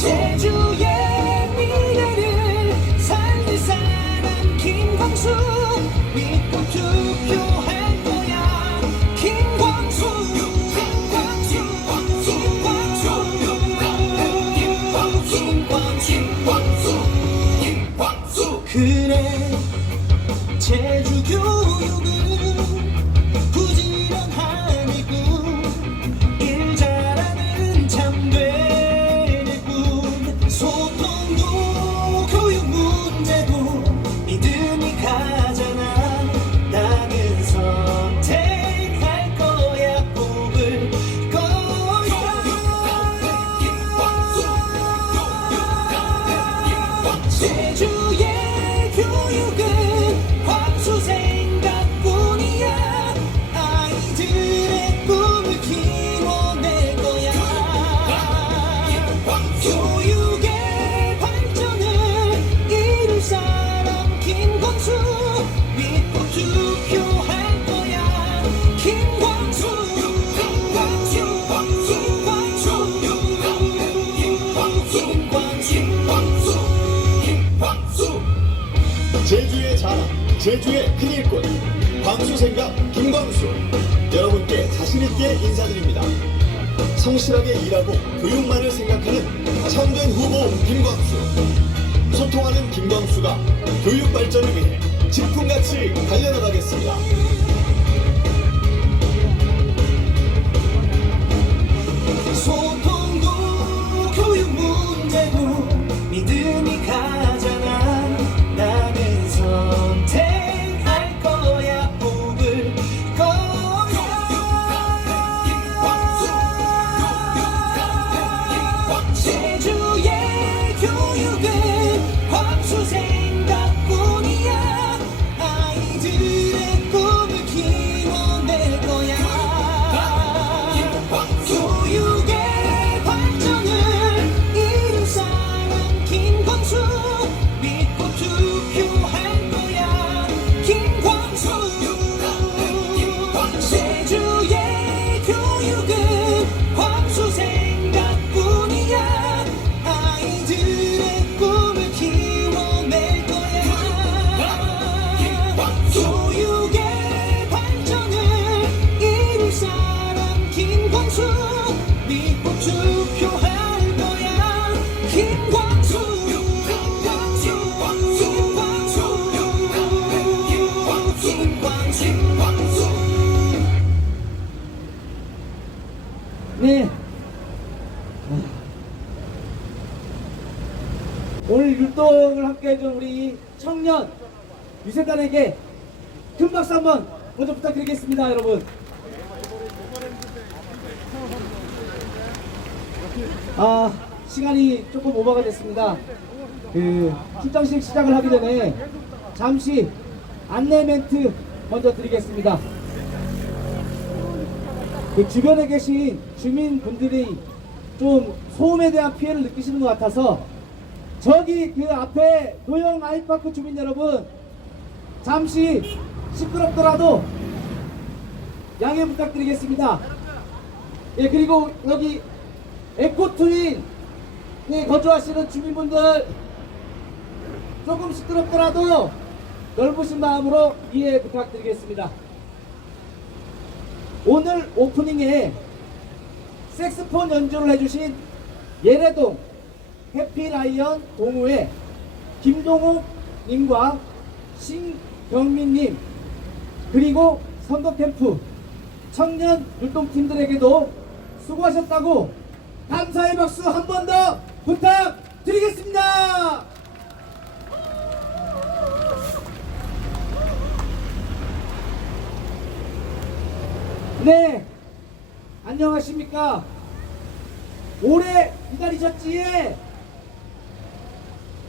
제주의 미래를 살릴 사람 김광수 믿고 투표할 거야. 김광수 그래 제주 교육은 부지런한 이군 일 잘하는 참되는 군 소통도 교육 문제도 믿음이 가잖아. 나는 선택할 거야 뽑을 거야. 제주의 교육은 광수 생각뿐이야. 아이들의 꿈을 키워낼 거야. 교육의 발전을 이룰 사람 김광수 믿고 투표할 거야. 김광수 제주의 자랑, 제주의 큰일꾼, 광수생각 김광수. 여러분께 자신있게 인사드립니다. 성실하게 일하고 교육만을 생각하는 참된 후보 김광수. 소통하는 김광수가 교육 발전을 위해 질풍같이 달려나가겠습니다. 소통도 교육 문제도 믿음이 가잖아. 나는 선택할 거야 뽑을 거야. 제주의 교육은 광수 생각뿐이야. 아이들의 꿈을 키워낼 거야. 교육의 발전을 이룰 사람 김광수 믿고 투표할 거야. 김광수 제주의 교육은 광수 생각뿐이야. 아이들의 꿈을 키워낼 거야. 교육의 발전을 이룰 사람 김광수 믿고 투표할 거야. 김광수 네. 오늘 율동을 함께 해준 우리 청년 유세단에게 큰 박수 한번 먼저 부탁드리겠습니다, 여러분. 시간이 조금 오버가 됐습니다. 출장식 시작을 하기 전에 잠시 안내 멘트 먼저 드리겠습니다. 주변에 계신 주민분들이 좀 소음에 대한 피해를 느끼시는 것 같아서 저기 그 앞에 도영 아이파크 주민 여러분, 잠시 시끄럽더라도 양해 부탁드리겠습니다. 예, 그리고 여기 에코트윈에 거주하시는 주민분들, 조금 시끄럽더라도 넓으신 마음으로 이해 부탁드리겠습니다. 오늘 오프닝에 색스폰 연주를 해주신 예래동 해피라이언 동호회 김동욱 님과 신경민 님, 그리고 선거캠프 청년 율동팀들에게도 수고하셨다고 감사의 박수 한 번 더 부탁드리겠습니다. 네, 안녕하십니까. 오래 기다리셨지?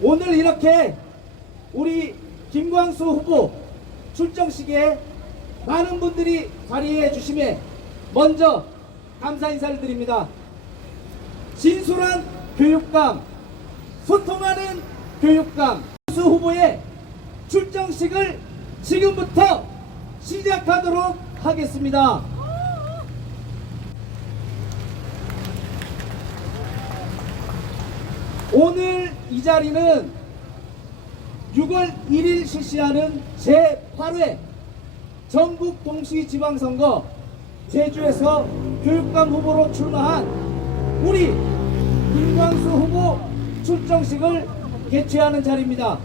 오늘 이렇게 우리 김광수 후보 출정식에 많은 분들이 자리해 주심에 먼저 감사 인사를 드립니다. 진솔한 교육감, 소통하는 교육감 광수 후보의 출정식을 지금부터 시작하도록 하겠습니다. 오늘 이 자리는 6월 1일 실시하는 제8회 전국 동시지방선거 제주에서 교육감 후보로 출마한 우리 김광수 후보 출정식을 개최하는 자리입니다.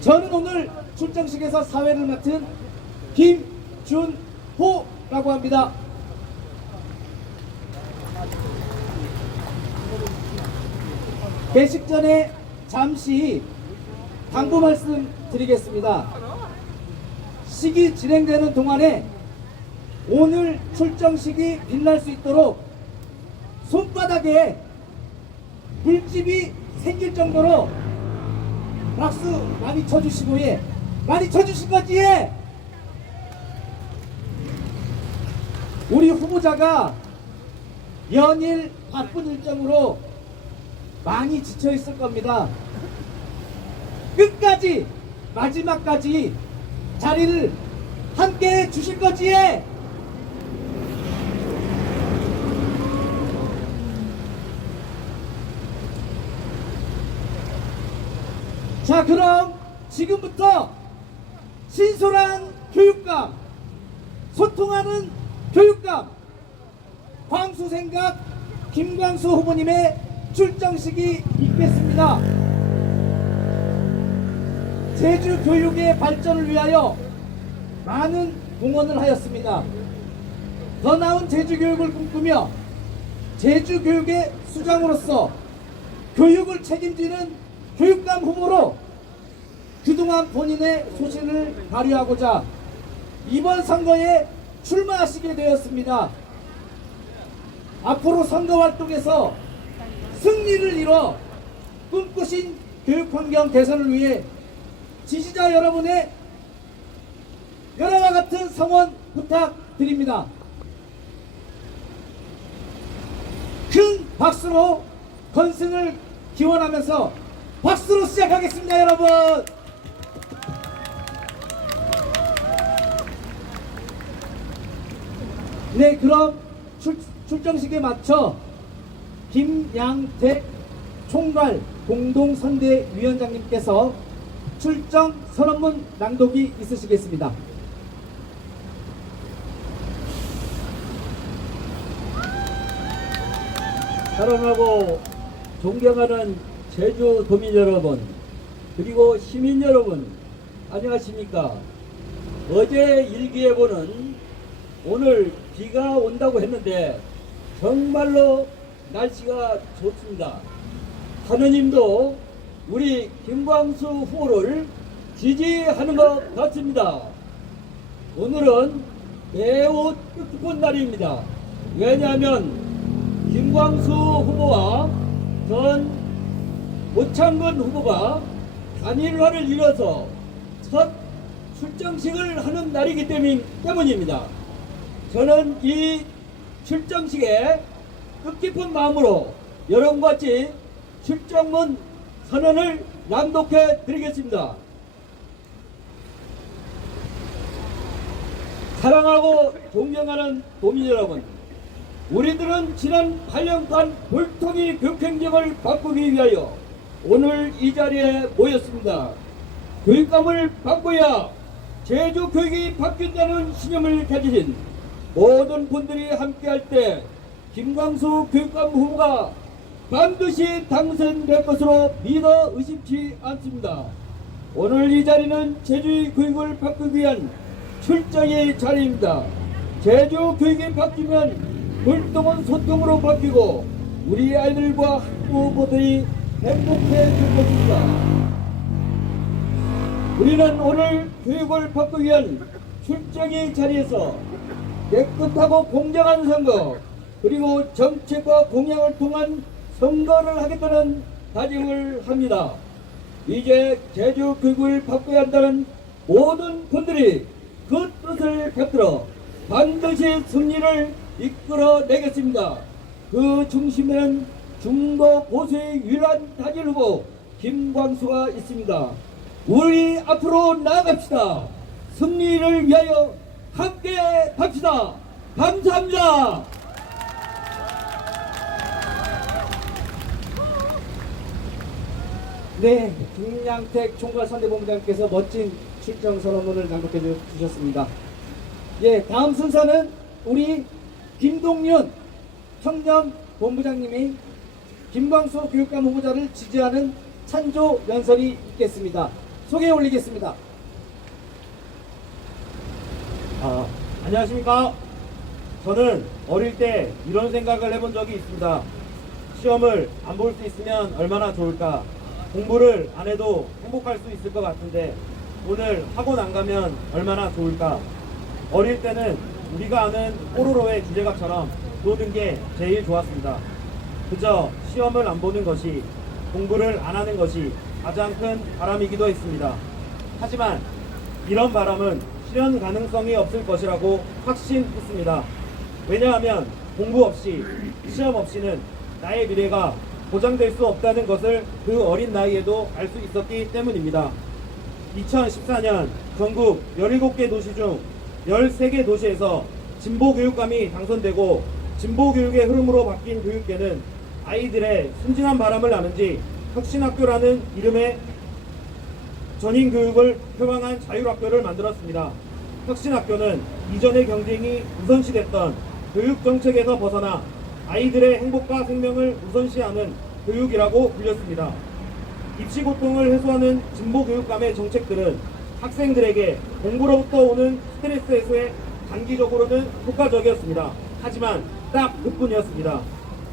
저는 오늘 출정식에서 사회를 맡은 김준호라고 합니다. 개식 전에 잠시 당부 말씀 드리겠습니다. 식이 진행되는 동안에 오늘 출정식이 빛날 수 있도록 손바닥에 물집이 생길 정도로 박수 많이 쳐주시고, 예, 많이 쳐주신 거지. 예. 우리 후보자가 연일 바쁜 일정으로 많이 지쳐 있을 겁니다. 끝까지 마지막까지 자리를 함께 해 주실 거지. 예. 자, 그럼 지금부터 신선한 교육감, 소통하는 교육감, 광수생각 김광수 후보님의 출정식이 있겠습니다. 제주 교육의 발전을 위하여 많은 공헌을 하였습니다. 더 나은 제주 교육을 꿈꾸며 제주 교육의 수장으로서 교육을 책임지는 교육감 후보로 그동안 본인의 소신을 발휘하고자 이번 선거에 출마하시게 되었습니다. 앞으로 선거 활동에서 승리를 이뤄 꿈꾸신 교육환경 개선을 위해 지지자 여러분의 여러와 같은 성원 부탁드립니다. 큰 박수로 건승을 기원하면서 박수로 시작하겠습니다, 여러분. 네, 그럼 출정식에 맞춰 김양택 총괄 공동선대위원장님께서 출정 선언문 낭독이 있으시겠습니다. 사랑하고 존경하는 제주 도민 여러분, 그리고 시민 여러분, 안녕하십니까? 어제 일기예보는 오늘 비가 온다고 했는데 정말로 날씨가 좋습니다. 하느님도 우리 김광수 후보를 지지하는 것 같습니다. 오늘은 매우 뜻깊은 날입니다. 왜냐하면 김광수 후보와 전 오창근 후보가 단일화를 이뤄서 첫 출정식을 하는 날이기 때문입니다. 저는 이 출정식에 뜻깊은 마음으로 여러분과 같이 출정문 선언을 낭독해 드리겠습니다. 사랑하고 존경하는 도민 여러분, 우리들은 지난 8년간 불통이 교육행정을 바꾸기 위하여 오늘 이 자리에 모였습니다. 교육감을 바꿔야 제주 교육이 바뀐다는 신념을 가지신 모든 분들이 함께할 때 김광수 교육감 후보가 반드시 당선될 것으로 믿어 의심치 않습니다. 오늘 이 자리는 제주의 교육을 바꾸기 위한 출정의 자리입니다. 제주 교육이 바뀌면 불통은 소통으로 바뀌고 우리 아이들과 학부모들이 행복해질 것입니다. 우리는 오늘 교육을 바꾸기 위한 출정의 자리에서 깨끗하고 공정한 선거, 그리고 정책과 공약을 통한 선거를 하겠다는 다짐을 합니다. 이제 제주 교육을 바꿔야 한다는 모든 분들이 그 뜻을 받들어 반드시 승리를 이끌어내겠습니다. 그 중심에는 중도 보수의 유일한 단일 후보 김광수가 있습니다. 우리 앞으로 나아갑시다. 승리를 위하여 함께 합시다. 감사합니다. 네, 김양택 총괄선대본부장님께서 멋진 출정 선언문을 낭독해 주셨습니다. 예, 다음 순서는 우리 김동윤 청년 본부장님이 김광수 교육감 후보자를 지지하는 찬조 연설이 있겠습니다. 소개 올리겠습니다. 안녕하십니까. 저는 어릴 때 이런 생각을 해본 적이 있습니다. 시험을 안 볼 수 있으면 얼마나 좋을까. 공부를 안 해도 행복할 수 있을 것 같은데 오늘 학원 안 가면 얼마나 좋을까. 어릴 때는 우리가 아는 뽀로로의 주제가처럼 노는 게 제일 좋았습니다. 그저 시험을 안 보는 것이, 공부를 안 하는 것이 가장 큰 바람이기도 했습니다. 하지만 이런 바람은 실현 가능성이 없을 것이라고 확신했습니다. 왜냐하면 공부 없이, 시험 없이는 나의 미래가 보장될 수 없다는 것을 그 어린 나이에도 알 수 있었기 때문입니다. 2014년 전국 17개 도시 중 13개 도시에서 진보교육감이 당선되고 진보교육의 흐름으로 바뀐 교육계는 아이들의 순진한 바람을 나는지 혁신학교라는 이름의 전인교육을 표방한 자율학교를 만들었습니다. 혁신학교는 이전의 경쟁이 우선시됐던 교육정책에서 벗어나 아이들의 행복과 생명을 우선시하는 교육이라고 불렸습니다. 입시 고통을 해소하는 진보교육감의 정책들은 학생들에게 공부로부터 오는 스트레스 해소에 단기적으로는 효과적이었습니다. 하지만 딱 그뿐이었습니다.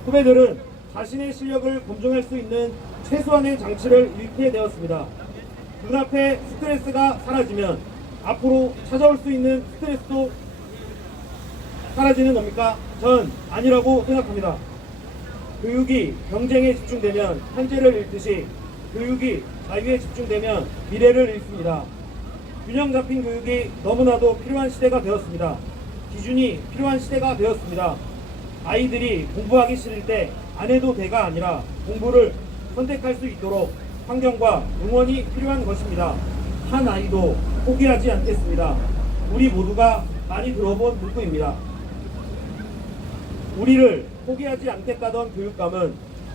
후배들은 자신의 실력을 검증할 수 있는 최소한의 장치를 잃게 되었습니다. 눈앞에 스트레스가 사라지면 앞으로 찾아올 수 있는 스트레스도 사라지는 겁니까? 전 아니라고 생각합니다. 교육이 경쟁에 집중되면 현재를 잃듯이 교육이 자유에 집중되면 미래를 잃습니다. 균형 잡힌 교육이 너무나도 필요한 시대가 되었습니다. 기준이 필요한 시대가 되었습니다. 아이들이 공부하기 싫을 때 안 해도 돼가 아니라 공부를 선택할 수 있도록 환경과 응원이 필요한 것입니다. 한 아이도 포기하지 않겠습니다. 우리 모두가 많이 들어본 문구입니다. 우리를 포기하지 않겠다던 교육감은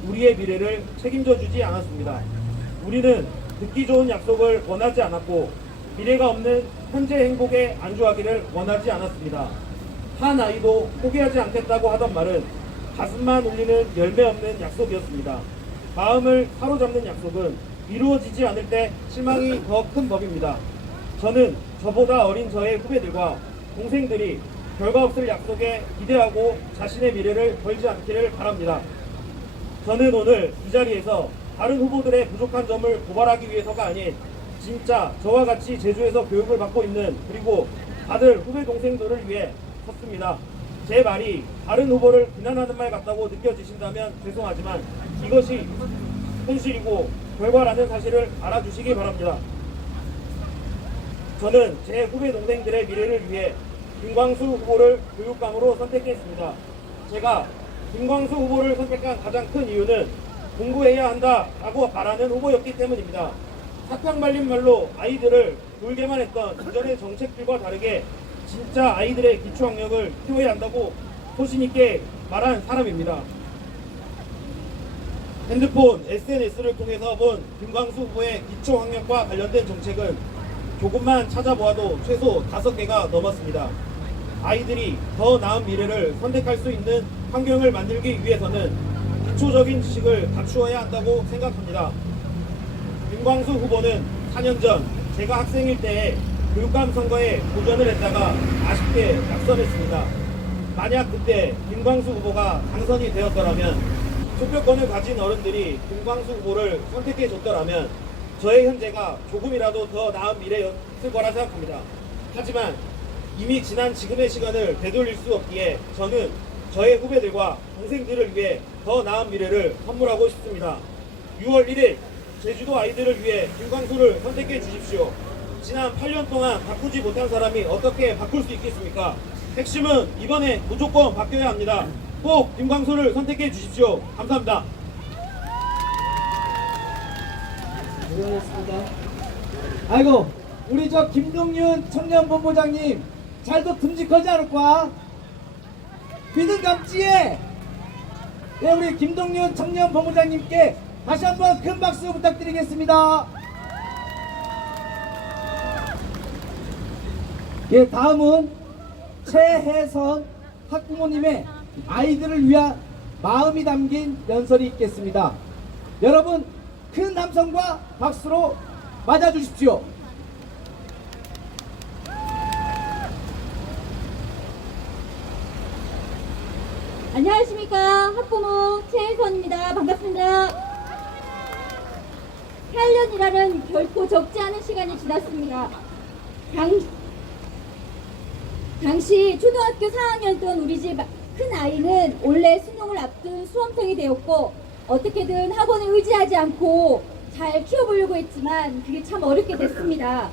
우리의 미래를 책임져 주지 않았습니다. 우리는 듣기 좋은 약속을 원하지 않았고 미래가 없는 현재 행복에 안주하기를 원하지 않았습니다. 한 아이도 포기하지 않겠다고 하던 말은 가슴만 울리는 열매 없는 약속이었습니다. 마음을 사로잡는 약속은 이루어지지 않을 때 실망이 더 큰 법입니다. 저는 저보다 어린 저의 후배들과 동생들이 결과 없을 약속에 기대하고 자신의 미래를 걸지 않기를 바랍니다. 저는 오늘 이 자리에서 다른 후보들의 부족한 점을 고발하기 위해서가 아닌 진짜 저와 같이 제주에서 교육을 받고 있는 그리고 다들 후배 동생들을 위해 섰습니다. 제 말이 다른 후보를 비난하는 말 같다고 느껴지신다면 죄송하지만 이것이 현실이고 결과라는 사실을 알아주시기 바랍니다. 저는 제 후배 동생들의 미래를 위해 김광수 후보를 교육감으로 선택했습니다. 제가 김광수 후보를 선택한 가장 큰 이유는 공부해야 한다라고 바라는 후보였기 때문입니다. 사탕 발린 말로 아이들을 놀게만 했던 이전의 정책들과 다르게 진짜 아이들의 기초학력을 키워야 한다고 소신있게 말한 사람입니다. 핸드폰, SNS를 통해서 본 김광수 후보의 기초학력과 관련된 정책은 조금만 찾아보아도 최소 5개가 넘었습니다. 아이들이 더 나은 미래를 선택할 수 있는 환경을 만들기 위해서는 기초적인 지식을 갖추어야 한다고 생각합니다. 김광수 후보는 4년 전 제가 학생일 때에 교육감 선거에 도전을 했다가 아쉽게 낙선했습니다. 만약 그때 김광수 후보가 당선이 되었더라면, 투표권을 가진 어른들이 김광수 후보를 선택해 줬더라면 저의 현재가 조금이라도 더 나은 미래였을 거라 생각합니다. 하지만 이미 지난 지금의 시간을 되돌릴 수 없기에 저는 저의 후배들과 동생들을 위해 더 나은 미래를 선물하고 싶습니다. 6월 1일 제주도 아이들을 위해 김광수를 선택해 주십시오. 지난 8년 동안 바꾸지 못한 사람이 어떻게 바꿀 수 있겠습니까? 핵심은 이번에 무조건 바뀌어야 합니다. 꼭 김광수를 선택해 주십시오. 감사합니다. 고생하셨습니다. 아이고, 우리 저 김동윤 청년본부장님 잘도 듬직하지 않을 거야? 귀는 감지해. 네, 우리 김동윤 청년본부장님께 다시 한번 큰 박수 부탁드리겠습니다. 예, 다음은 최혜선 학부모님의 아이들을 위한 마음이 담긴 연설이 있겠습니다. 여러분, 큰 함성과 박수로 맞아주십시오. 안녕하십니까. 학부모 최혜선입니다. 반갑습니다. 8년이라는 결코 적지 않은 시간이 지났습니다. 당시 초등학교 4학년이던 우리 집 큰 아이는 올해 수능을 앞둔 수험생이 되었고, 어떻게든 학원에 의지하지 않고 잘 키워보려고 했지만 그게 참 어렵게 됐습니다.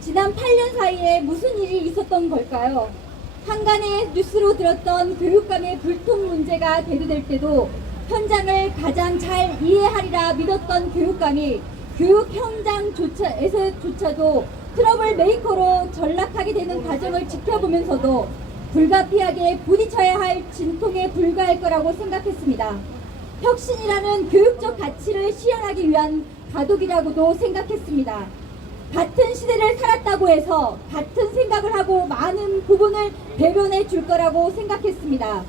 지난 8년 사이에 무슨 일이 있었던 걸까요? 한간에 뉴스로 들었던 교육감의 불통 문제가 대두될 때도 현장을 가장 잘 이해하리라 믿었던 교육감이 교육 현장에서조차도 트러블 메이커로 전락하게 되는 과정을 지켜보면서도 불가피하게 부딪혀야 할 진통에 불과할 거라고 생각했습니다. 혁신이라는 교육적 가치를 실현하기 위한 가독이라고도 생각했습니다. 같은 시대를 살았다고 해서 같은 생각을 하고 많은 부분을 대변해 줄 거라고 생각했습니다.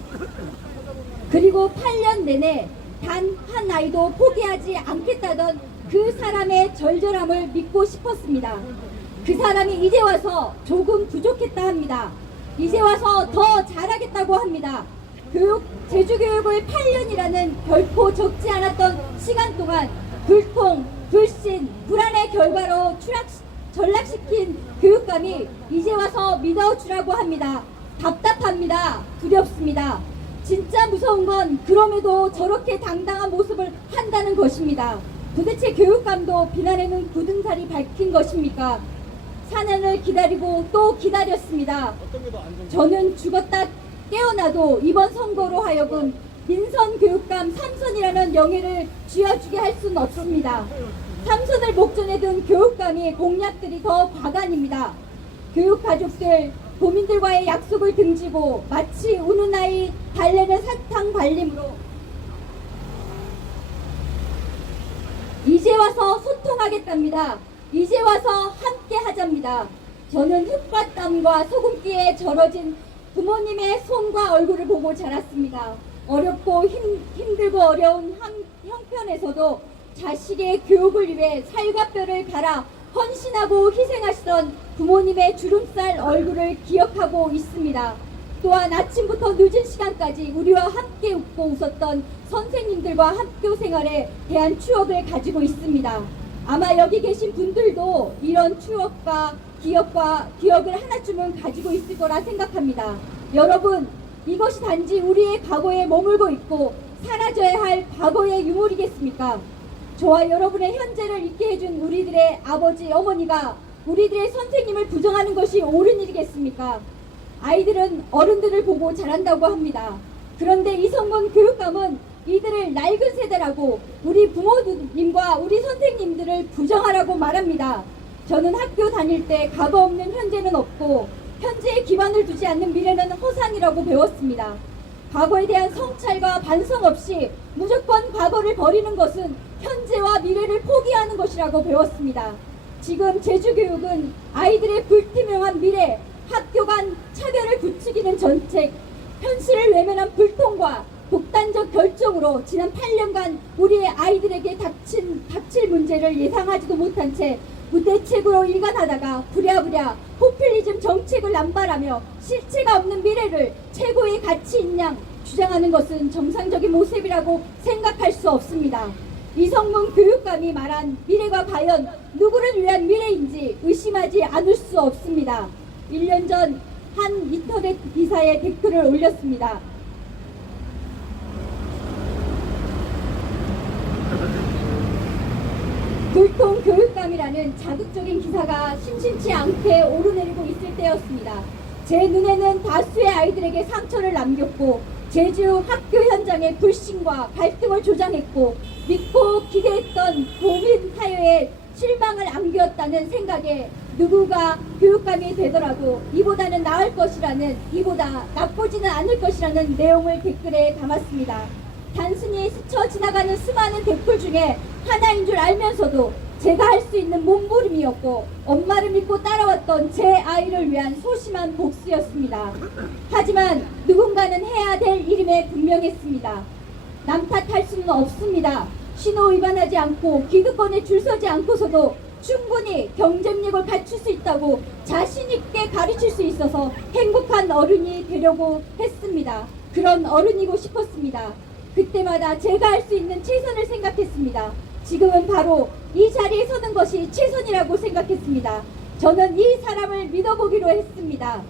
그리고 8년 내내 단 한 아이도 포기하지 않겠다던 그 사람의 절절함을 믿고 싶었습니다. 그 사람이 이제 와서 조금 부족했다 합니다. 이제 와서 더 잘하겠다고 합니다. 제주교육을 8년이라는 결코 적지 않았던 시간 동안 불통, 불신, 불안의 결과로 전락시킨 교육감이 이제 와서 믿어주라고 합니다. 답답합니다. 두렵습니다. 진짜 무서운 건 그럼에도 저렇게 당당한 모습을 한다는 것입니다. 도대체 교육감도 비난에는 굳은 살이 밝힌 것입니까? 4년을 기다리고 또 기다렸습니다. 저는 죽었다 깨어나도 이번 선거로 하여금 민선 교육감 3선이라는 영예를 쥐어주게 할 수는 없습니다. 3선을 목전에 둔 교육감이 공약들이 더 과간입니다. 교육가족들, 도민들과의 약속을 등지고 마치 우는 아이 달래는 사탕 발림으로 이제 와서 소통하겠답니다. 이제 와서 함께 하자입니다. 저는 흙과 땀과 소금기에 절어진 부모님의 손과 얼굴을 보고 자랐습니다. 어렵고 힘들고 어려운 형편에서도 자식의 교육을 위해 살과 뼈를 갈아 헌신하고 희생하시던 부모님의 주름살 얼굴을 기억하고 있습니다. 또한 아침부터 늦은 시간까지 우리와 함께 웃고 웃었던 선생님들과 학교 생활에 대한 추억을 가지고 있습니다. 아마 여기 계신 분들도 이런 추억과 기억을 하나쯤은 가지고 있을 거라 생각합니다. 여러분, 이것이 단지 우리의 과거에 머물고 있고 사라져야 할 과거의 유물이겠습니까? 저와 여러분의 현재를 있게 해준 우리들의 아버지, 어머니가 우리들의 선생님을 부정하는 것이 옳은 일이겠습니까? 아이들은 어른들을 보고 자란다고 합니다. 그런데 이성문 교육감은 이들을 낡은 세대라고 우리 부모님과 우리 선생님들을 부정하라고 말합니다. 저는 학교 다닐 때 과거 없는 현재는 없고 현재에 기반을 두지 않는 미래는 허상이라고 배웠습니다. 과거에 대한 성찰과 반성 없이 무조건 과거를 버리는 것은 현재와 미래를 포기하는 것이라고 배웠습니다. 지금 제주교육은 아이들의 불투명한 미래, 학교 간 차별을 부추기는 정책, 현실을 외면한 불통과 독단적 결정으로 지난 8년간 우리의 아이들에게 닥칠 문제를 예상하지도 못한 채 무대책으로 일관하다가 부랴부랴 포퓰리즘 정책을 남발하며 실체가 없는 미래를 최고의 가치인 양 주장하는 것은 정상적인 모습이라고 생각할 수 없습니다. 이성문 교육감이 말한 미래가 과연 누구를 위한 미래인지 의심하지 않을 수 없습니다. 1년 전 한 인터넷 기사에 댓글을 올렸습니다. 불통 교육감이라는 자극적인 기사가 심심치 않게 오르내리고 있을 때였습니다. 제 눈에는 다수의 아이들에게 상처를 남겼고 제주 학교 현장에 불신과 갈등을 조장했고 믿고 기대했던 국민 사회에 실망을 안겼다는 생각에 누구가 교육감이 되더라도 이보다는 나을 것이라는, 이보다 나쁘지는 않을 것이라는 내용을 댓글에 담았습니다. 단순히 스쳐 지나가는 수많은 댓글 중에 하나인 줄 알면서도 제가 할 수 있는 몸부림이었고 엄마를 믿고 따라왔던 제 아이를 위한 소심한 복수였습니다. 하지만 누군가는 해야 될 일임에 분명했습니다. 남 탓할 수는 없습니다. 신호 위반하지 않고 기득권에 줄 서지 않고서도 충분히 경쟁력을 갖출 수 있다고 자신 있게 가르칠 수 있어서 행복한 어른이 되려고 했습니다. 그런 어른이고 싶었습니다. 그때마다 제가 할 수 있는 최선을 생각했습니다. 지금은 바로 이 자리에 서는 것이 최선이라고 생각했습니다. 저는 이 사람을 믿어보기로 했습니다.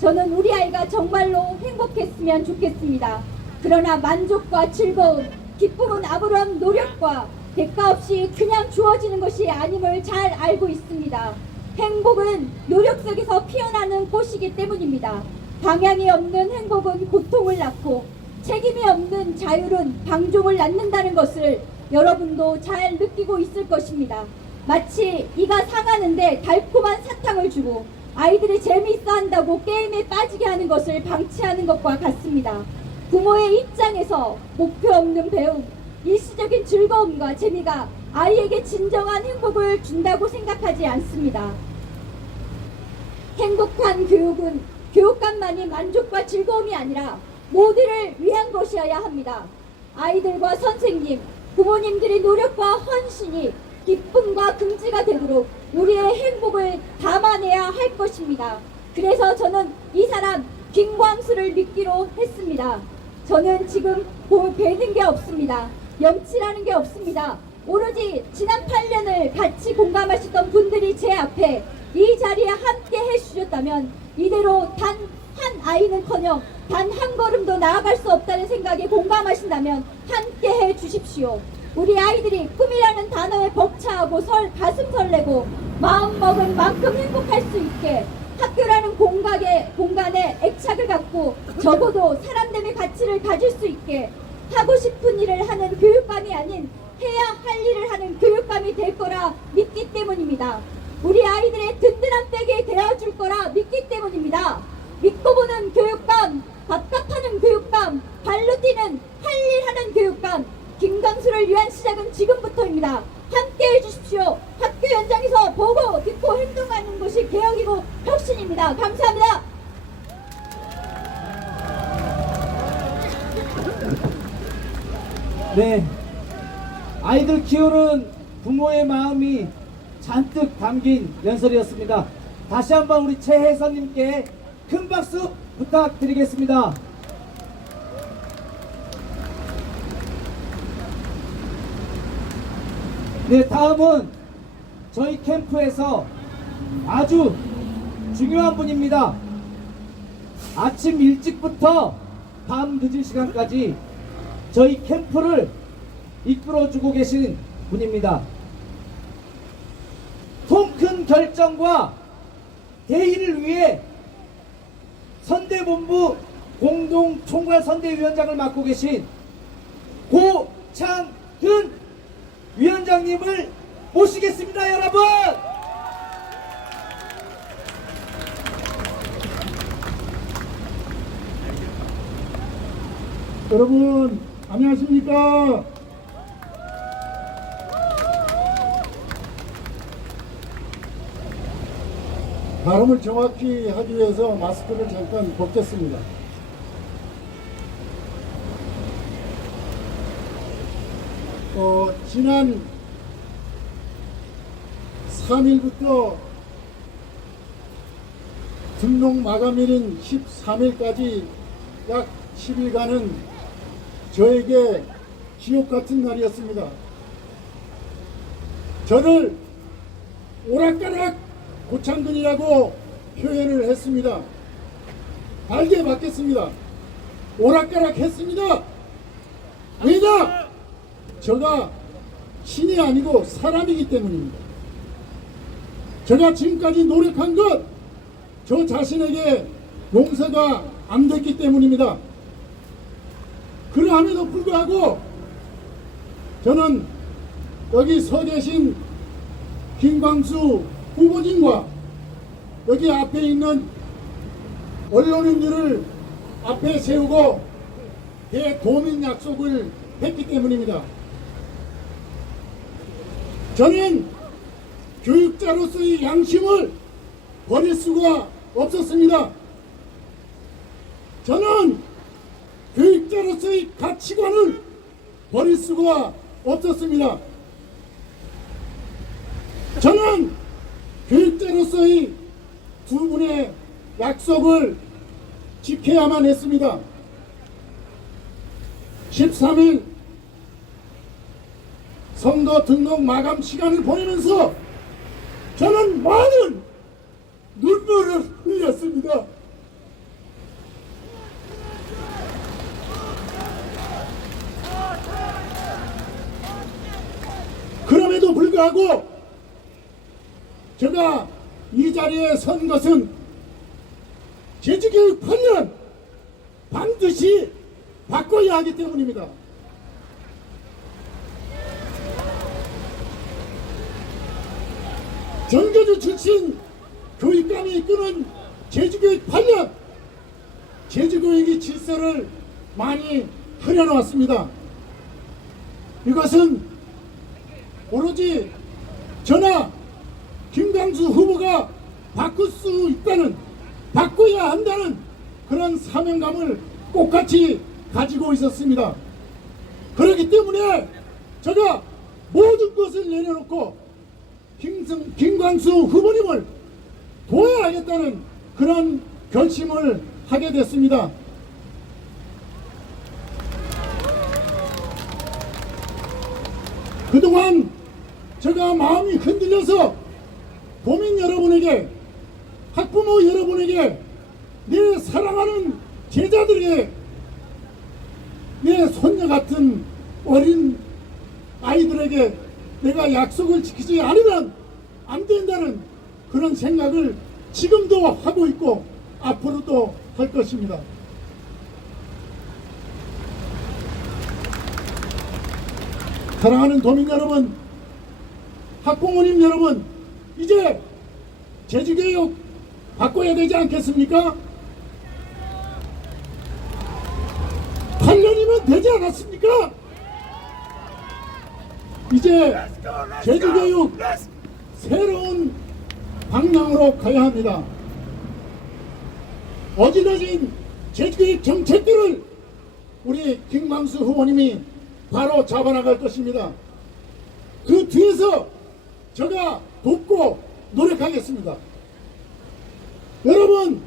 저는 우리 아이가 정말로 행복했으면 좋겠습니다. 그러나 만족과 즐거움, 기쁨은 아무런 노력과 대가 없이 그냥 주어지는 것이 아님을 잘 알고 있습니다. 행복은 노력 속에서 피어나는 꽃이기 때문입니다. 방향이 없는 행복은 고통을 낳고 책임이 없는 자율은 방종을 낳는다는 것을 여러분도 잘 느끼고 있을 것입니다. 마치 이가 상하는데 달콤한 사탕을 주고 아이들이 재미있어 한다고 게임에 빠지게 하는 것을 방치하는 것과 같습니다. 부모의 입장에서 목표 없는 배움, 일시적인 즐거움과 재미가 아이에게 진정한 행복을 준다고 생각하지 않습니다. 행복한 교육은 교육감만이 만족과 즐거움이 아니라 모두를 위한 것이어야 합니다. 아이들과 선생님, 부모님들의 노력과 헌신이 기쁨과 긍지가 되도록 우리의 행복을 담아내야 할 것입니다. 그래서 저는 이 사람 김광수를 믿기로 했습니다. 저는 지금 뵈는 게 없습니다. 염치라는 게 없습니다. 오로지 지난 8년을 같이 공감하셨던 분들이 제 앞에 이 자리에 함께 해주셨다면 이대로 단 한 아이는커녕 단 한 걸음도 나아갈 수 없다는 생각에 공감하신다면 함께 해주십시오. 우리 아이들이 꿈이라는 단어에 벅차하고 가슴 설레고 마음먹은 만큼 행복할 수 있게 학교라는 공간에 애착을 갖고 적어도 사람됨의 가치를 가질 수 있게 하고 싶은 일을 하는 교육감이 아닌 해야 할 일을 하는 교육감이 될 거라 믿기 때문입니다. 우리 아이들의 든든한 백이 되어줄 거라 믿기 때문입니다. 믿고 보는 교육감, 답답하는 교육감, 발로 뛰는 할 일 하는 교육감, 김광수를 위한 시작은 지금부터입니다. 함께 해주십시오. 학교 현장에서 보고 듣고 행동하는 것이 개혁이고 혁신입니다. 감사합니다. 네, 아이들 키우는 부모의 마음이 잔뜩 담긴 연설이었습니다. 다시 한번 우리 최혜선님께 큰 박수 부탁드리겠습니다. 네, 다음은 저희 캠프에서 아주 중요한 분입니다. 아침 일찍부터 밤 늦은 시간까지 저희 캠프를 이끌어주고 계신 분입니다. 통 큰 결정과 대의를 위해 선대본부 공동총괄선대위원장을 맡고 계신 고창근 위원장님을 모시겠습니다, 여러분! 여러분 안녕하십니까? 발음을 정확히 하기 위해서 마스크를 잠깐 벗겠습니다. 지난 3일부터 등록 마감일인 13일까지 약 10일간은 저에게 지옥 같은 날이었습니다. 저를 오락가락 고창근이라고 표현을 했습니다. 알게 받겠습니다. 오락가락 했습니다. 왜냐? 저가 신이 아니고 사람이기 때문입니다. 제가 지금까지 노력한 것 저 자신에게 용서가 안 됐기 때문입니다. 그러함에도 불구하고 저는 여기 서 계신 김광수 후보진과 여기 앞에 있는 언론인들을 앞에 세우고 대도민 약속을 했기 때문입니다. 저는 교육자로서의 양심을 버릴 수가 없었습니다. 저는 교육자로서의 가치관을 버릴 수가 없었습니다. 저는 교육자로서의 두 분의 약속을 지켜야만 했습니다. 13일 선거 등록 마감 시간을 보내면서 저는 많은 눈물을 흘렸습니다. 그럼에도 불구하고 제가 이 자리에 선 것은 제주교육 8년 반드시 바꿔야 하기 때문입니다. 전교조 출신 교육감이 이끄는 제주교육 8년, 제주교육의 질서를 많이 흐려놓았습니다. 이것은 오로지 저나 김광수 후보가 바꿀 수 있다는, 바꿔야 한다는 그런 사명감을 똑같이 가지고 있었습니다. 그렇기 때문에 제가 모든 것을 내려놓고 김광수 후보님을 도와야 하겠다는 그런 결심을 하게 됐습니다. 그동안 제가 마음이 흔들려서 도민 여러분에게, 학부모 여러분에게, 내 사랑하는 제자들에게, 내 손녀 같은 어린 아이들에게 내가 약속을 지키지 않으면 안 된다는 그런 생각을 지금도 하고 있고 앞으로도 할 것입니다. 사랑하는 도민 여러분, 학부모님 여러분, 이제 제주교육 바꿔야 되지 않겠습니까? 8년이면 되지 않았습니까? 이제 제주교육 새로운 방향으로 가야 합니다. 어지러진 제주교육 정책들을 우리 김광수 후보님이 바로 잡아나갈 것입니다. 그 뒤에서 제가 돕고 노력하겠습니다. 여러분,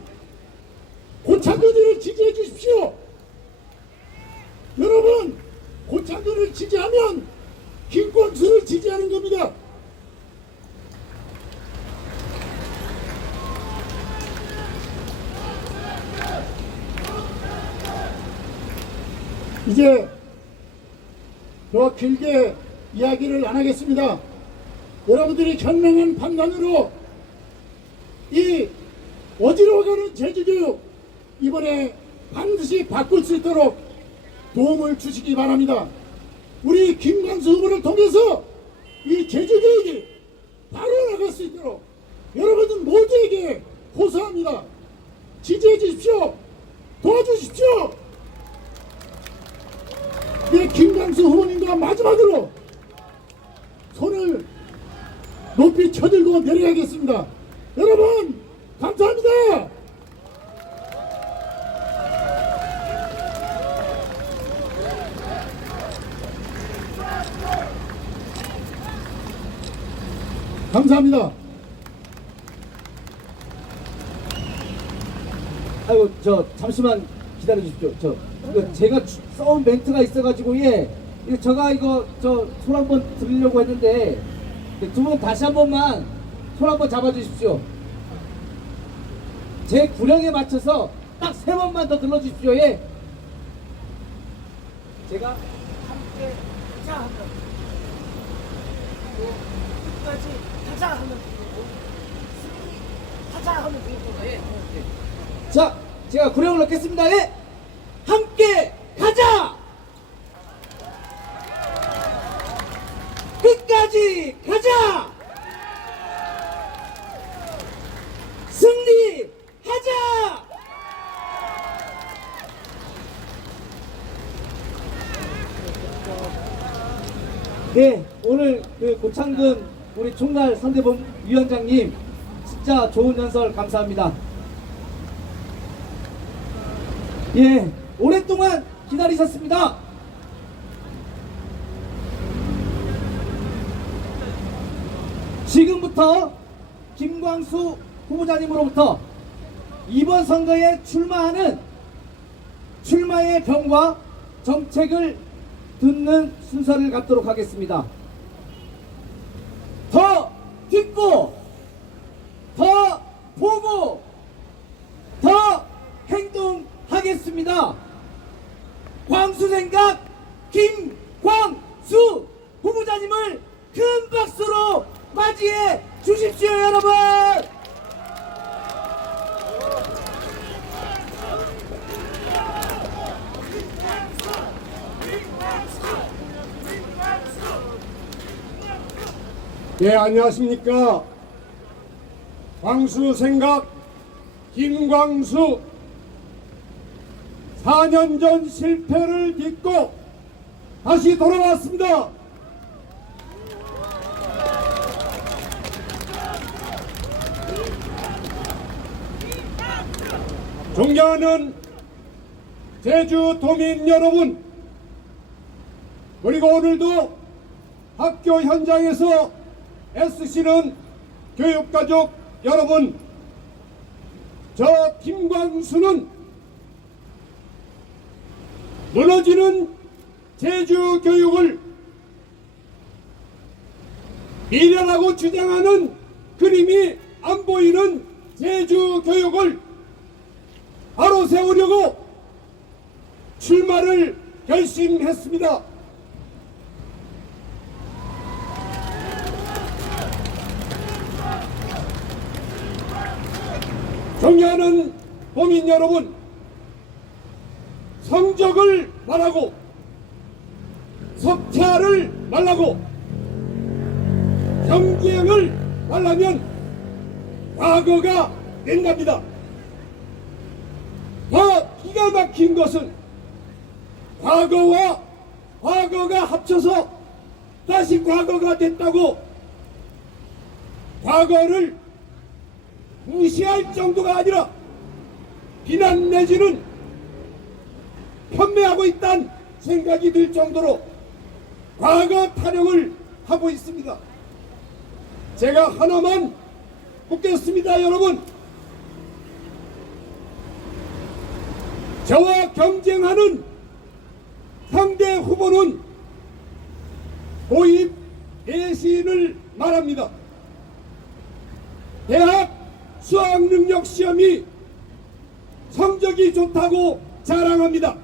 고창근이를 지지해 주십시오. 여러분, 고창근을 지지하면 김광수를 지지하는 겁니다. 이제 더 길게 이야기를 안 하겠습니다. 여러분들이 현명한 판단으로 이 어지러워가는 제주교육 이번에 반드시 바꿀 수 있도록 도움을 주시기 바랍니다. 우리 김광수 후보를 통해서 이 제주교육이 바로 나갈 수 있도록 여러분들 모두에게 호소합니다. 지지해 주십시오. 도와주십시오. 네, 김광수 후보님과 마지막으로 손을 높이 쳐들고 내려가겠습니다. 여러분, 감사합니다. 감사합니다. 아이고, 잠시만 기다려 주십시오. 이거 제가 써온 멘트가 있어가지고, 제가 손 한번 들으려고 했는데, 두 분 다시 한 번만 손 한번 잡아주십시오. 제 구령에 맞춰서 딱 3번만 더 들러주십시오. 제가 함께 가자 하면, 끝까지 가자 하면 되고, 승리 하자 하면 되고, 자, 제가 구령을 넣겠습니다. 함께 가자! 끝까지 가자! 승리하자! 네, 오늘 그 고창근 우리 총괄 선대본 위원장님 진짜 좋은 연설 감사합니다. 예, 오랫동안 기다리셨습니다. 지금부터 김광수 후보자님으로부터 이번 선거에 출마하는 출마의 병과 정책을 듣는 순서를 갖도록 하겠습니다. 더 듣고 더 보고 더 행동하겠습니다. 광수생각 김광수 후보자님을 큰 박수로 맞이해 주십시오, 여러분. 예, 안녕하십니까. 광수 생각 김광수 4년 전 실패를 딛고 다시 돌아왔습니다. 존경하는 제주 도민 여러분, 그리고 오늘도 학교 현장에서 애쓰시는 교육가족 여러분, 저 김광수는 무너지는 제주 교육을 미래라고 주장하는 그림이 안 보이는 제주 교육을 바로 세우려고 출마를 결심했습니다. 존경하는 도민 여러분, 성적을 말하고 석차를 말하고 경쟁을 말하면 과거가 된답니다. 더 기가 막힌 것은 과거와 과거가 합쳐서 다시 과거가 됐다고 과거를 무시할 정도가 아니라 비난 내지는 편매하고 있다는 생각이 들 정도로 과거 타령을 하고 있습니다. 제가 하나만 묻겠습니다, 여러분. 저와 경쟁하는 상대 후보는 고입 내신을 말합니다. 대학 수학능력 시험이 성적이 좋다고 자랑합니다.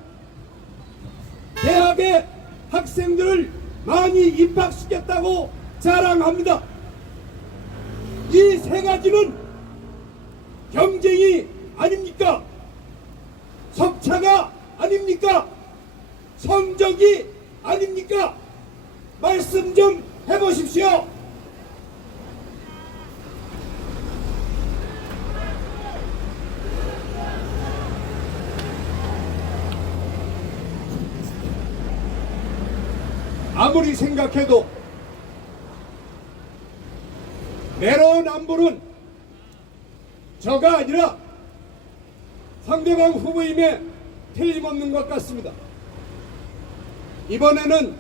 대학에 학생들을 많이 입학시켰다고 자랑합니다. 이 세 가지는 경쟁이 아닙니까? 석차가 아닙니까? 성적이 아닙니까? 말씀 좀 해보십시오. 아무리 생각해도 내로남불은 저가 아니라 상대방 후보임에 틀림없는 것 같습니다. 이번에는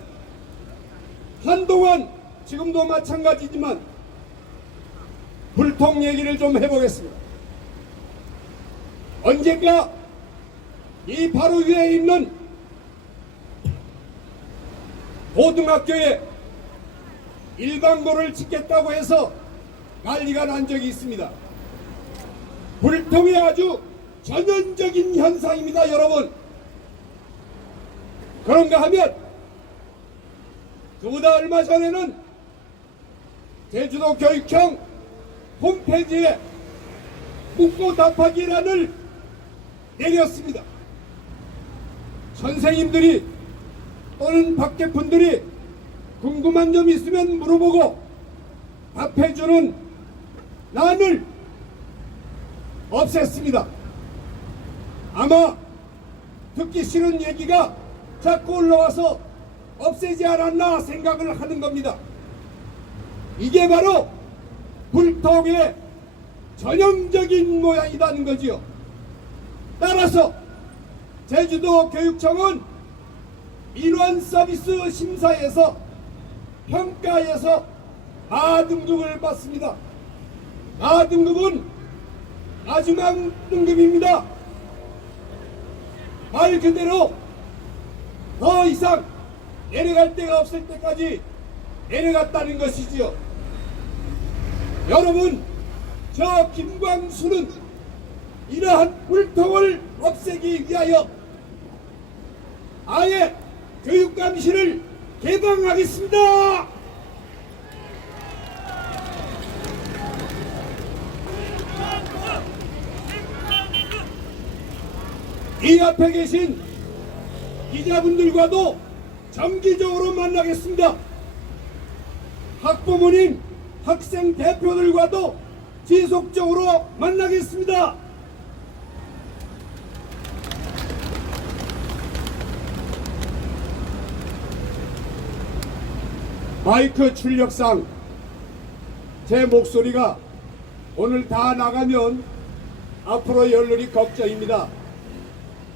한동안 지금도 마찬가지지만 불통 얘기를 좀 해보겠습니다. 언젠가 이 바로 위에 있는 고등학교에 일반고를 짓겠다고 해서 난리가 난 적이 있습니다. 불통의 아주 전형적인 현상입니다, 여러분. 그런가 하면 그보다 얼마 전에는 제주도 교육청 홈페이지에 묻고 답하기란을 내렸습니다. 선생님들이 또는 밖에 분들이 궁금한 점 있으면 물어보고 답해주는 난을 없앴습니다. 아마 듣기 싫은 얘기가 자꾸 올라와서 없애지 않았나 생각을 하는 겁니다. 이게 바로 불통의 전형적인 모양이라는 거지요. 따라서 제주도 교육청은 민원 서비스 심사에서 평가에서 A등급을 받습니다. A등급은 마지막 등급입니다. 말 그대로 더 이상 내려갈 데가 없을 때까지 내려갔다는 것이지요. 여러분, 저 김광수는 이러한 불통을 없애기 위하여 아예 교육감실을 개방하겠습니다. 이 앞에 계신 기자분들과도 정기적으로 만나겠습니다. 학부모님, 학생 대표들과도 지속적으로 만나겠습니다. 마이크 출력상 제 목소리가 오늘 다 나가면 앞으로 열흘이 걱정입니다.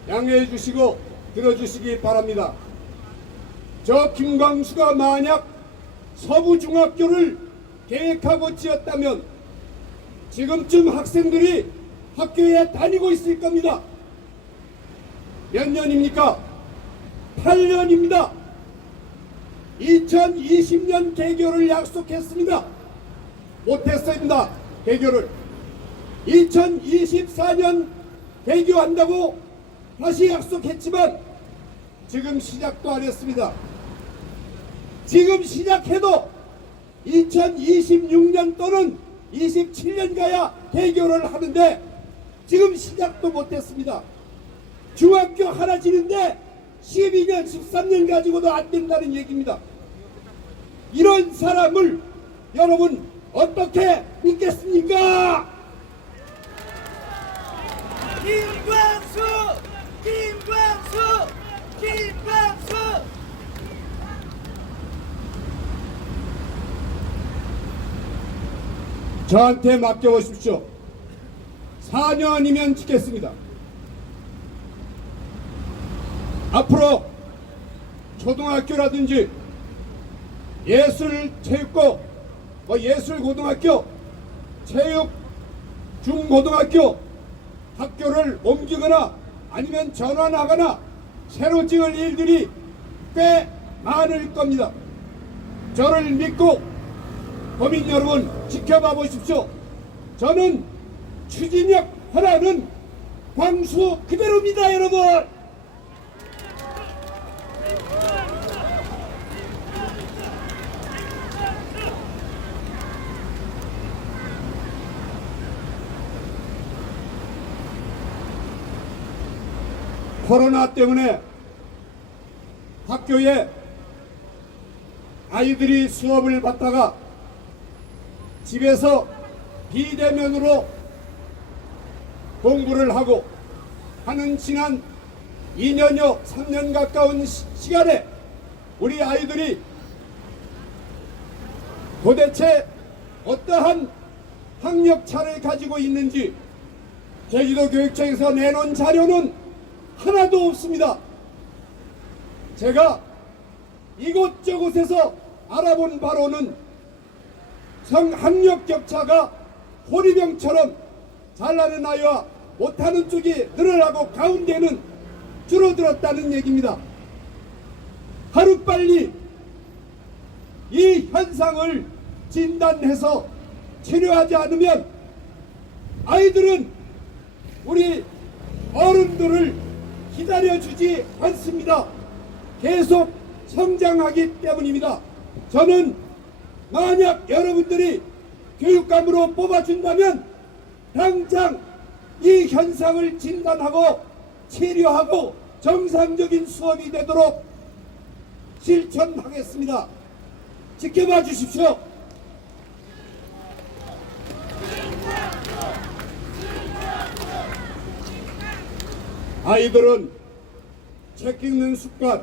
양해해 주시고 들어주시기 바랍니다. 저 김광수가 만약 서부중학교를 계획하고 지었다면 지금쯤 학생들이 학교에 다니고 있을 겁니다. 몇 년입니까? 8년입니다. 2020년 개교를 약속했습니다. 못했습니다. 개교를 2024년 개교한다고 다시 약속했지만 지금 시작도 안 했습니다. 지금 시작해도 2026년 또는 27년 가야 개교를 하는데 지금 시작도 못했습니다. 중학교 하나 지는데 12년, 13년 가지고도 안 된다는 얘기입니다. 이런 사람을 여러분 어떻게 믿겠습니까? 김광수! 김광수! 김광수! 저한테 맡겨보십시오. 4년이면 지켰습니다. 앞으로 초등학교라든지 예술체육고, 예술고등학교, 체육 중고등학교 학교를 옮기거나 아니면 전환하거나 새로 지을 일들이 꽤 많을 겁니다. 저를 믿고 국민 여러분 지켜봐 보십시오. 저는 추진력 하나는 광수 그대로입니다, 여러분. 코로나 때문에 학교에 아이들이 수업을 받다가 집에서 비대면으로 공부를 하고 하는 지난 2년여 3년 가까운 시간에 우리 아이들이 도대체 어떠한 학력차를 가지고 있는지 제주도 교육청에서 내놓은 자료는 하나도 없습니다. 제가 이곳저곳에서 알아본 바로는 학력 격차가 호리병처럼 잘나는 아이와 못하는 쪽이 늘어나고 가운데는 줄어들었다는 얘기입니다. 하루빨리 이 현상을 진단해서 치료하지 않으면 아이들은 우리 어른들을 기다려주지 않습니다. 계속 성장하기 때문입니다. 저는 만약 여러분들이 교육감으로 뽑아준다면 당장 이 현상을 진단하고 치료하고 정상적인 수업이 되도록 실천하겠습니다. 지켜봐 주십시오. 아이들은 책 읽는 습관,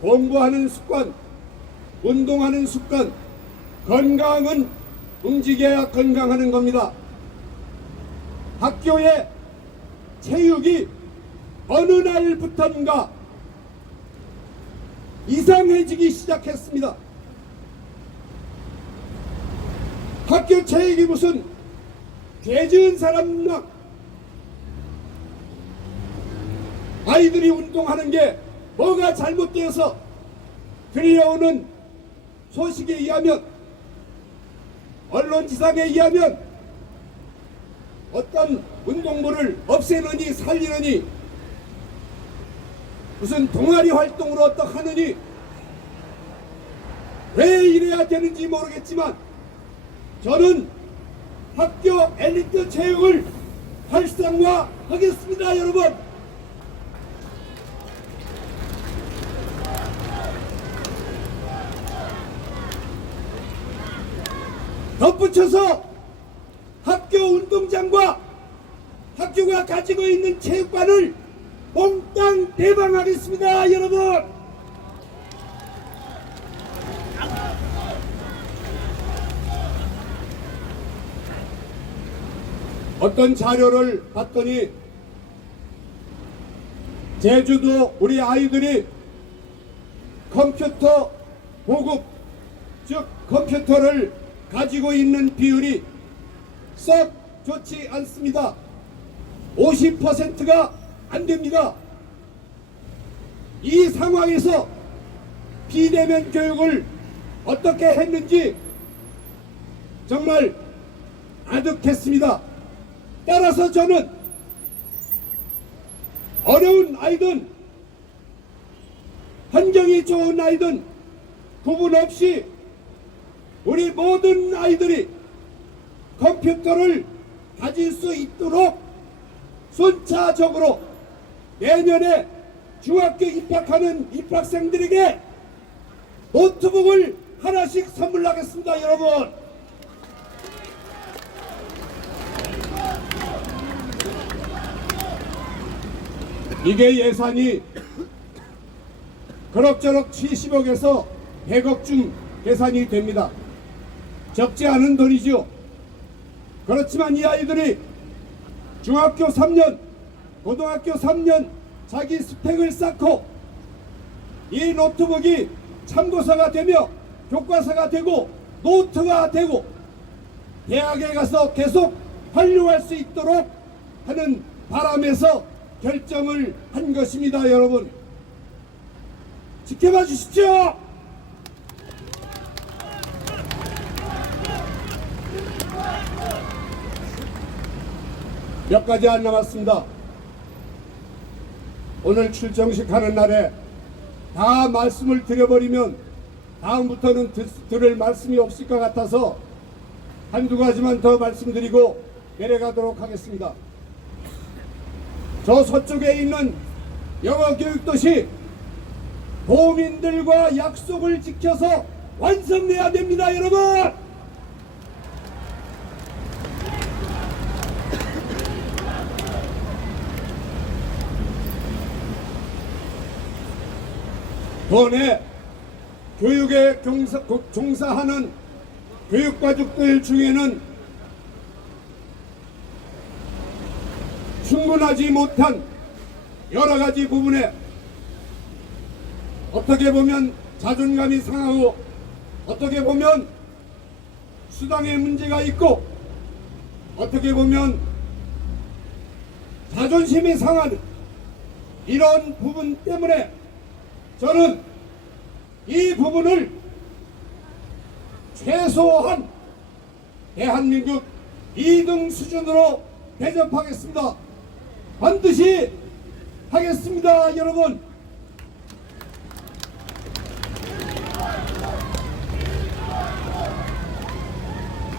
공부하는 습관, 운동하는 습관, 건강은 움직여야 건강하는 겁니다. 학교에 체육이 어느 날부턴가 이상해지기 시작했습니다. 학교 체육이 무슨 죄 지은 사람나 아이들이 운동하는 게 뭐가 잘못되어서 들려오는 소식에 의하면, 언론지상에 의하면 어떤 운동부를 없애느니 살리느니 무슨 동아리 활동으로 어떻게 하느니 왜 이래야 되는지 모르겠지만 저는 학교 엘리트 체육을 활성화하겠습니다. 여러분, 덧붙여서 학교 운동장과 학교가 가지고 있는 체육관을 몽땅 개방하겠습니다. 여러분, 어떤 자료를 봤더니 제주도 우리 아이들이 컴퓨터 보급, 즉 컴퓨터를 가지고 있는 비율이 썩 좋지 않습니다. 50%가 안 됩니다. 이 상황에서 비대면 교육을 어떻게 했는지 정말 아득했습니다. 따라서 저는 어려운 아이든 환경이 좋은 아이든 구분 없이 우리 모든 아이들이 컴퓨터를 가질 수 있도록 순차적으로 내년에 중학교 입학하는 입학생들에게 노트북을 하나씩 선물하겠습니다. 여러분, 이게 예산이 그럭저럭 70억에서 100억쯤 계산이 됩니다. 적지 않은 돈이죠. 그렇지만 이 아이들이 중학교 3년, 고등학교 3년 자기 스펙을 쌓고 이 노트북이 참고서가 되며 교과서가 되고 노트가 되고 대학에 가서 계속 활용할 수 있도록 하는 바람에서 결정을 한 것입니다. 여러분, 지켜봐 주십시오. 몇 가지 안 남았습니다. 오늘 출정식 하는 날에 다 말씀을 드려버리면 다음부터는 들을 말씀이 없을 것 같아서 한두 가지만 더 말씀드리고 내려가도록 하겠습니다. 저 서쪽에 있는 영어교육도시 도민들과 약속을 지켜서 완성돼야 됩니다. 여러분, 도내 교육에 종사하는 교육가족들 중에는 충분하지 못한 여러 가지 부분에 어떻게 보면 자존감이 상하고 어떻게 보면 수당의 문제가 있고 어떻게 보면 자존심이 상하는 이런 부분 때문에 저는 이 부분을 최소한 대한민국 2등 수준으로 대접하겠습니다. 반드시 하겠습니다. 여러분,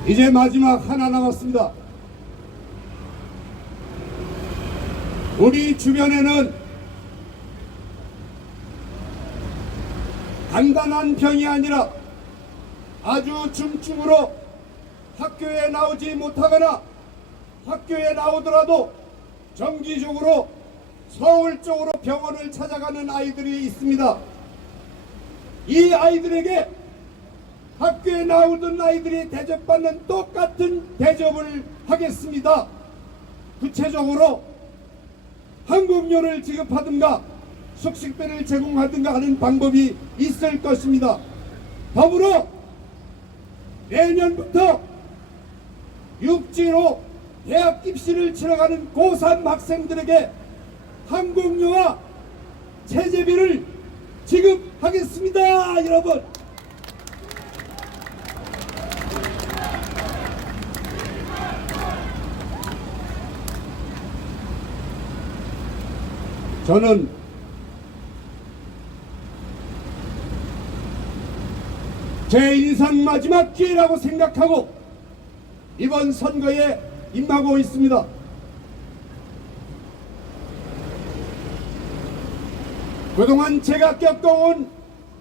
이제 마지막 하나 남았습니다. 우리 주변에는 간단한 병이 아니라 아주 중증으로 학교에 나오지 못하거나 학교에 나오더라도 정기적으로 서울 쪽으로 병원을 찾아가는 아이들이 있습니다. 이 아이들에게 학교에 나오던 아이들이 대접받는 똑같은 대접을 하겠습니다. 구체적으로 항공료를 지급하든가 숙식비를 제공하든가 하는 방법이 있을 것입니다. 더불어 내년부터 육지로 대학 입시를 치러가는 고3 학생들에게 항공료와 체제비를 지급하겠습니다. 여러분, 저는 제 인생 마지막 기회라고 생각하고 이번 선거에 임하고 있습니다. 그동안 제가 겪어온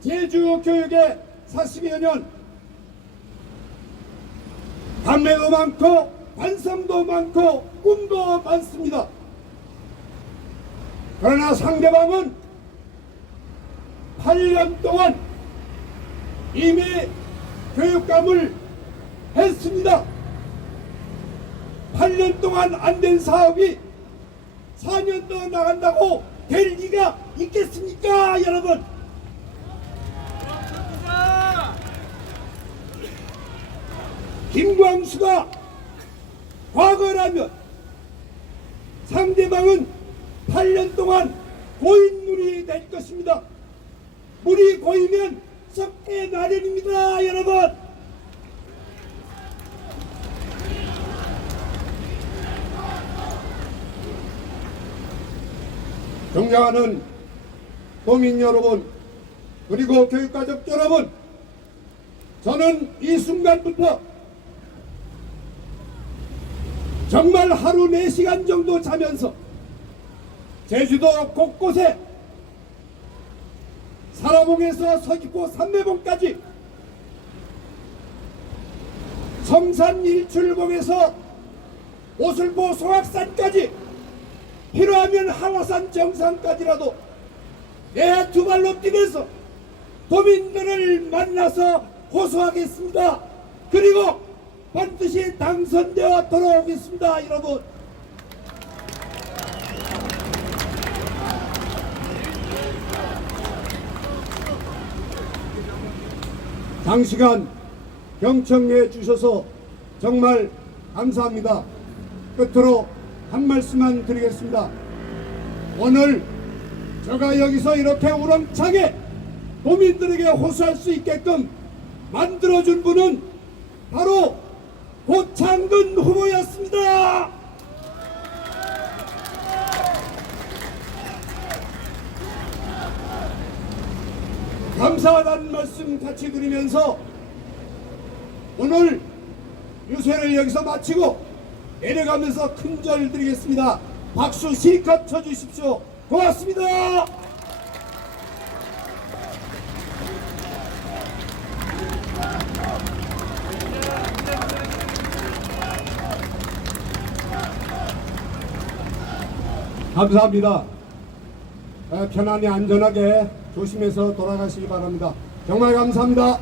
제주 교육의 40여 년, 감회도 많고 관성도 많고 꿈도 많습니다. 그러나 상대방은 8년 동안 이미 교육감을 했습니다. 8년 동안 안 된 사업이 4년 더 나간다고 될 리가 있겠습니까, 여러분? 김광수가 과거라면 상대방은 8년 동안 고인물이 될 것입니다. 물이 고이면 썩게 마련입니다, 여러분. 존경하는 도민 여러분, 그리고 교육가족 여러분, 저는 이 순간부터 정말 하루 4시간 정도 자면서 제주도 곳곳에 사라봉에서 서귀포 삼매봉까지, 성산 일출봉에서 오슬포 송악산까지, 필요하면 하와산 정상까지라도 내 두 발로 뛰면서 도민들을 만나서 호소하겠습니다. 그리고 반드시 당선되어 돌아오겠습니다, 여러분. 장시간 경청해 주셔서 정말 감사합니다. 끝으로 한 말씀만 드리겠습니다. 오늘 제가 여기서 이렇게 우렁차게 도민들에게 호소할 수 있게끔 만들어준 분은 바로 고창근 후보였습니다. 감사하다는 말씀 같이 드리면서 오늘 유세를 여기서 마치고 내려가면서 큰절 드리겠습니다. 박수 실컷 쳐주십시오. 고맙습니다. 감사합니다. 편안히 안전하게 조심해서 돌아가시기 바랍니다. 정말 감사합니다.